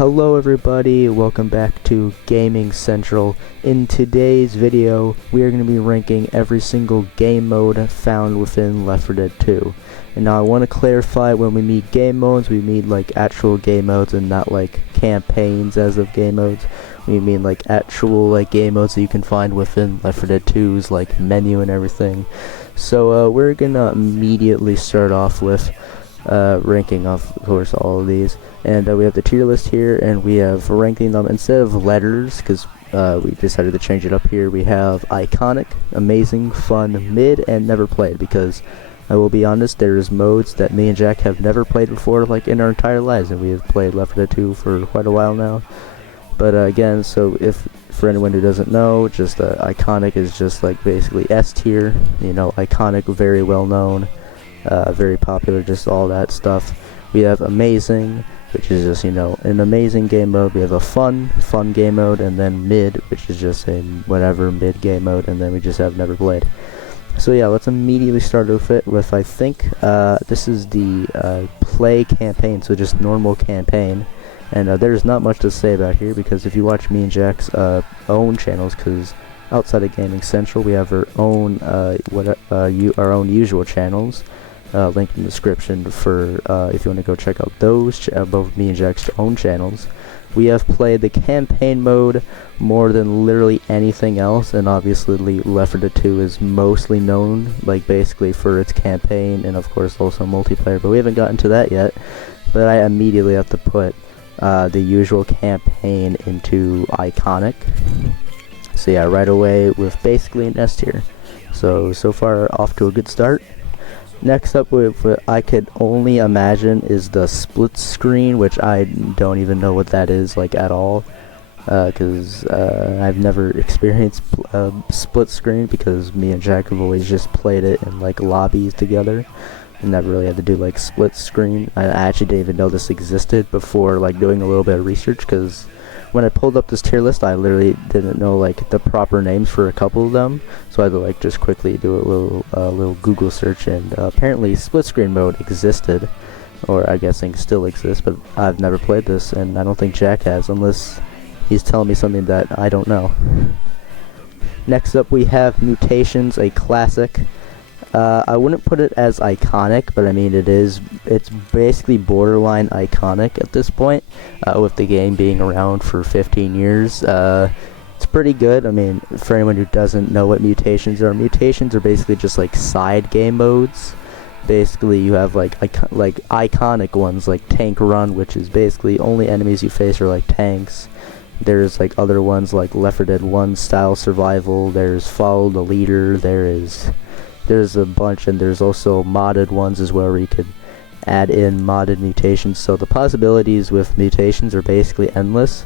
Hello everybody, welcome back to Gaming Central. In today's video, we are going to be ranking every single game mode found within Left 4 Dead 2. And now I want to clarify, when we mean game modes, we mean like actual game modes and not like campaigns as of game modes. We mean like actual like game modes that you can find within Left 4 Dead 2's like menu and everything. So we're going to immediately start off with ranking of course all of these, and we have the tier list here, and we have ranking them instead of letters because we decided to change it up here. We have iconic, amazing, fun, mid, and never played, because I will be honest, there's modes that me and Jack have never played before, like in our entire lives, and we have played Left 4 Dead 2 for quite a while now. But again, so if for anyone who doesn't know, just iconic is just like basically S tier, you know, iconic, very well known, very popular, just all that stuff. We have amazing, which is just, you know, an amazing game mode. We have a fun game mode, and then mid, which is just a whatever mid game mode, and then we just have never played. So yeah, let's immediately start with it with, I think this is the play campaign, so just normal campaign. And there's not much to say about here, because if you watch me and Jack's own channels, because outside of Gaming Central we have our own our own usual channels, linked in the description for if you want to go check out those both me and Jack's own channels. We have played the campaign mode more than literally anything else, and obviously Left 4 Dead 2 is mostly known like basically for its campaign and of course also multiplayer, but we haven't gotten to that yet. But I immediately have to put the usual campaign into iconic. So yeah, right away with basically an S tier. So far off to a good start. Next up, with what I could only imagine is the split screen, which I don't even know what that is like at all, because I've never experienced split screen, because me and Jack have always just played it in like lobbies together and never really had to do like split screen. I actually didn't even know this existed before like doing a little bit of research, because when I pulled up this tier list, I literally didn't know like the proper names for a couple of them, so I had to like just quickly do a little Google search, and apparently split screen mode existed, or I guess it still exists, but I've never played this, and I don't think Jack has, unless he's telling me something that I don't know. Next up we have Mutations, a classic. I wouldn't put it as iconic, but I mean it's basically borderline iconic at this point, with the game being around for 15 years. It's pretty good. I mean, for anyone who doesn't know what mutations are basically just like side game modes. Basically you have like iconic ones like Tank Run, which is basically only enemies you face are like tanks. There's like other ones like Left 4 Dead 1 style survival. There's Follow the Leader. There's a bunch, and there's also modded ones as well, where you could add in modded mutations. So the possibilities with mutations are basically endless,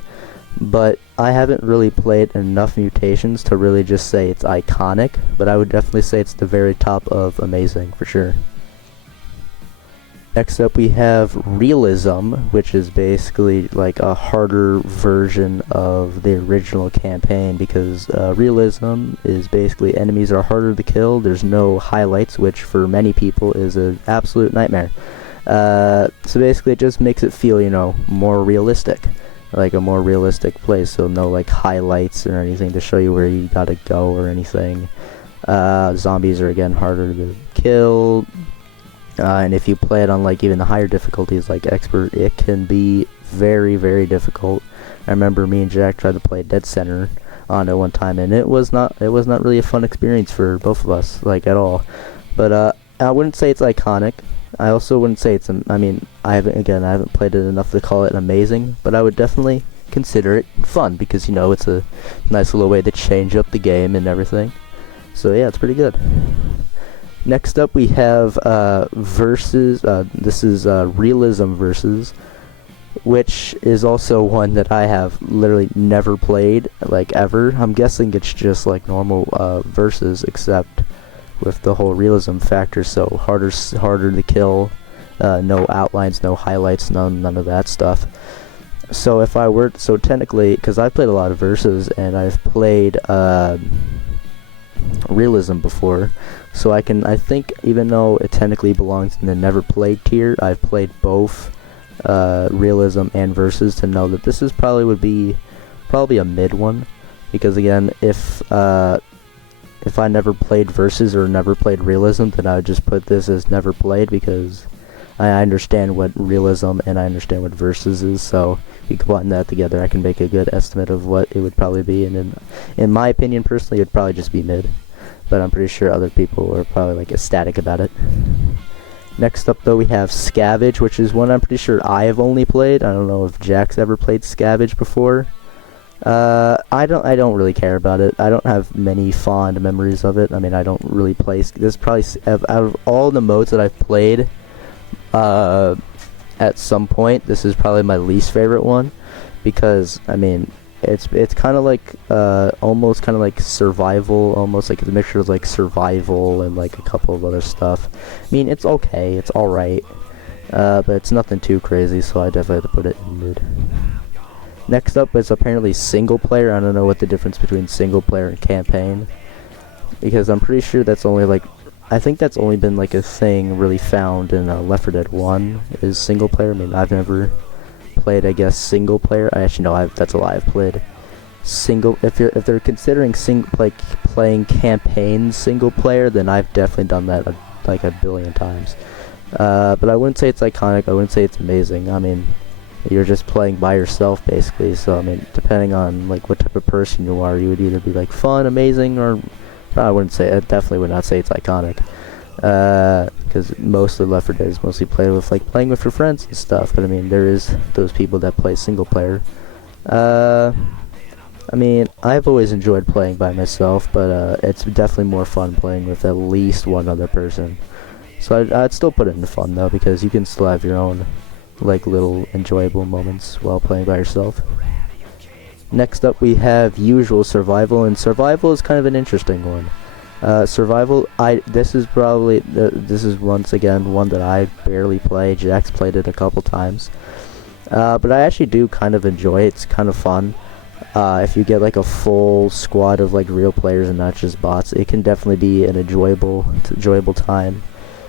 but I haven't really played enough mutations to really just say it's iconic, but I would definitely say it's the very top of amazing for sure. Next up we have Realism, which is basically like a harder version of the original campaign, because Realism is basically enemies are harder to kill, there's no highlights, which for many people is an absolute nightmare. So basically it just makes it feel, you know, more realistic, like a more realistic place, so no like highlights or anything to show you where you gotta go or anything. Zombies are again harder to kill. And if you play it on like even the higher difficulties like expert, it can be very, very difficult. I remember me and Jack tried to play Dead Center on it one time, and it was not really a fun experience for both of us, like at all. But I wouldn't say it's iconic. I also wouldn't say it's I mean, I haven't played it enough to call it amazing, but I would definitely consider it fun, because you know it's a nice little way to change up the game and everything. So yeah, it's pretty good. Next up we have Versus. This is Realism Versus, which is also one that I have literally never played, like ever. I'm guessing it's just like normal Versus, except with the whole realism factor, so harder to kill, no outlines, no highlights, none of that stuff. So if I were, so technically, because I've played a lot of Versus, and I've played Realism before, so I think even though it technically belongs in the never played tier, I've played both Realism and Versus to know that this is would be probably a mid one, because again, if I never played Versus or never played Realism, then I would just put this as never played, because I understand what Realism and I understand what Versus is, so you combine that together, I can make a good estimate of what it would probably be, and in my opinion, personally, it would probably just be mid, but I'm pretty sure other people are probably like ecstatic about it. Next up, though, we have Scavenge, which is one I'm pretty sure I have only played. I don't know if Jack's ever played Scavenge before. I don't really care about it. I don't have many fond memories of it. I mean, I don't really play. This probably out of all the modes that I've played, at some point, this is probably my least favorite one, because I mean, it's kind of like almost kind of like survival, almost like a mixture of like survival and like a couple of other stuff. I mean, it's okay, it's all right, but it's nothing too crazy, so I definitely have to put it in mid. Next up is apparently single player. I don't know what the difference between single player and campaign, because I'm pretty sure that's only like, I think that's only been like a thing really found in Left 4 Dead 1 is single player. I mean, I've never played, I guess, single player. I actually know that's a lie. I've played single. If they're considering playing campaign single player, then I've definitely done that like a billion times. But I wouldn't say it's iconic. I wouldn't say it's amazing. I mean, you're just playing by yourself basically. So I mean, depending on like what type of person you are, you would either be like fun, amazing, or I definitely would not say it's iconic. Because mostly Left 4 Dead is mostly played with like playing with your friends and stuff, but I mean, there is those people that play single player. I mean, I've always enjoyed playing by myself, but it's definitely more fun playing with at least one other person. So I'd still put it in fun though, because you can still have your own like little enjoyable moments while playing by yourself. Next up, we have usual survival, and survival is kind of an interesting one. Survival, this is once again one that I barely play. Jack's played it a couple times, but I actually do kind of enjoy it. It's kind of fun. If you get like a full squad of like real players and not just bots, it can definitely be an enjoyable time.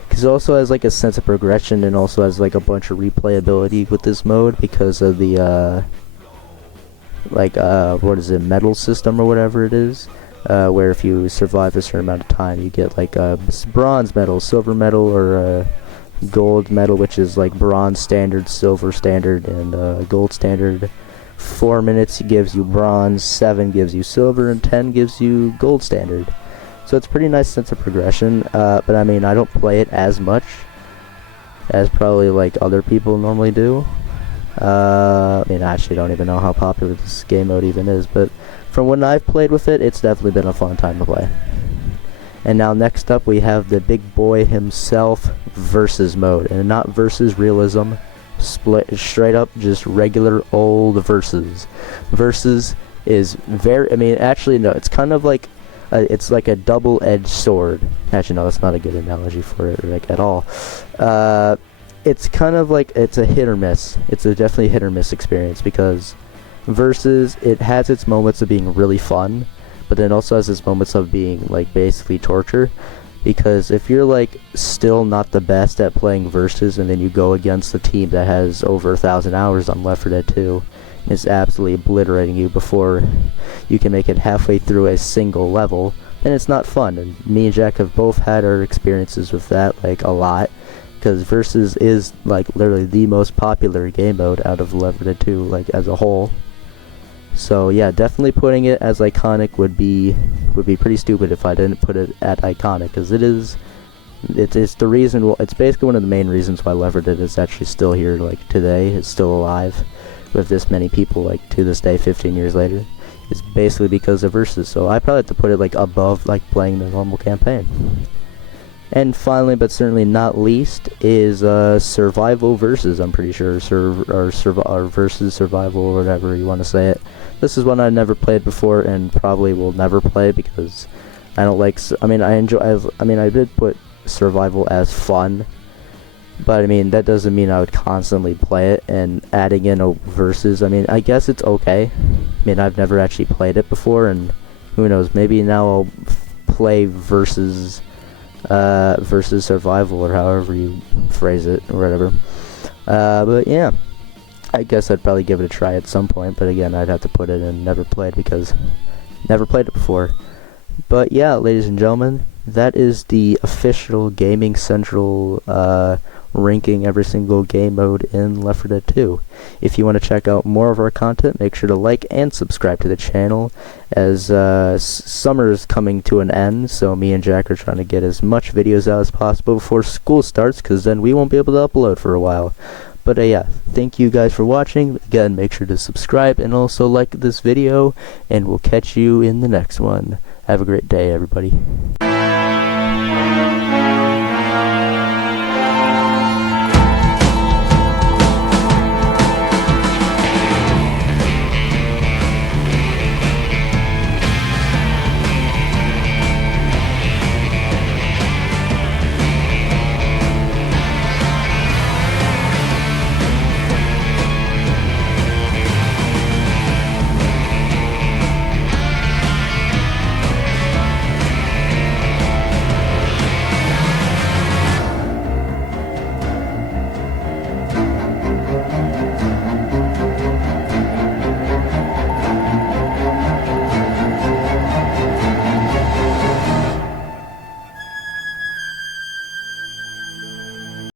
Because it also has like a sense of progression, and also has like a bunch of replayability with this mode because of the what is it, medal system or whatever it is, where if you survive a certain amount of time, you get like a bronze medal, silver medal, or a gold medal, which is like bronze standard, silver standard, and gold standard. 4 minutes gives you bronze, 7 gives you silver, and 10 gives you gold standard. So it's a pretty nice sense of progression, but I mean, I don't play it as much as probably like other people normally do. I mean, I actually don't even know how popular this game mode even is, but from when I've played with it, it's definitely been a fun time to play. And now next up, we have the big boy himself, Versus mode, and not Versus Realism, straight up just regular old Versus. Versus is very, I mean, actually no, it's kind of like it's like a double-edged sword. Actually no, that's not a good analogy for it like at all. It's kind of like, it's a hit or miss. It's a definitely hit or miss experience, because Versus, it has its moments of being really fun, but then also has its moments of being like basically torture, because if you're like still not the best at playing Versus, and then you go against a team that has over 1,000 hours on Left 4 Dead 2, it's absolutely obliterating you before you can make it halfway through a single level, then it's not fun. And me and Jack have both had our experiences with that, like a lot, because Versus is like literally the most popular game mode out of Left 4 Dead 2, like as a whole. So yeah, definitely putting it as iconic would be pretty stupid if I didn't put it at iconic, because it's the reason. Well, it's basically one of the main reasons why Left 4 Dead is actually still here, like today, it's still alive with this many people, like to this day, 15 years later. It's basically because of Versus. So I probably have to put it like above like playing the normal campaign. And finally, but certainly not least, is Survival Versus. I'm pretty sure, or Versus Survival, or whatever you want to say it. This is one I've never played before, and probably will never play, because I don't like. I mean, I did put Survival as fun, but I mean, that doesn't mean I would constantly play it. And adding in a Versus, I mean, I guess it's okay. I mean, I've never actually played it before, and who knows, maybe now I'll play Versus Survival, or however you phrase it, or whatever. But yeah, I guess I'd probably give it a try at some point, but again, I'd have to put it in never played because never played it before. But yeah, ladies and gentlemen, that is the official Gaming Central ranking every single game mode in Left 4 Dead 2. If you want to check out more of our content, make sure to like and subscribe to the channel, as summer is coming to an end, so me and Jack are trying to get as much videos out as possible before school starts, because then we won't be able to upload for a while. But yeah, thank you guys for watching. Again, make sure to subscribe and also like this video, and we'll catch you in the next one. Have a great day, everybody.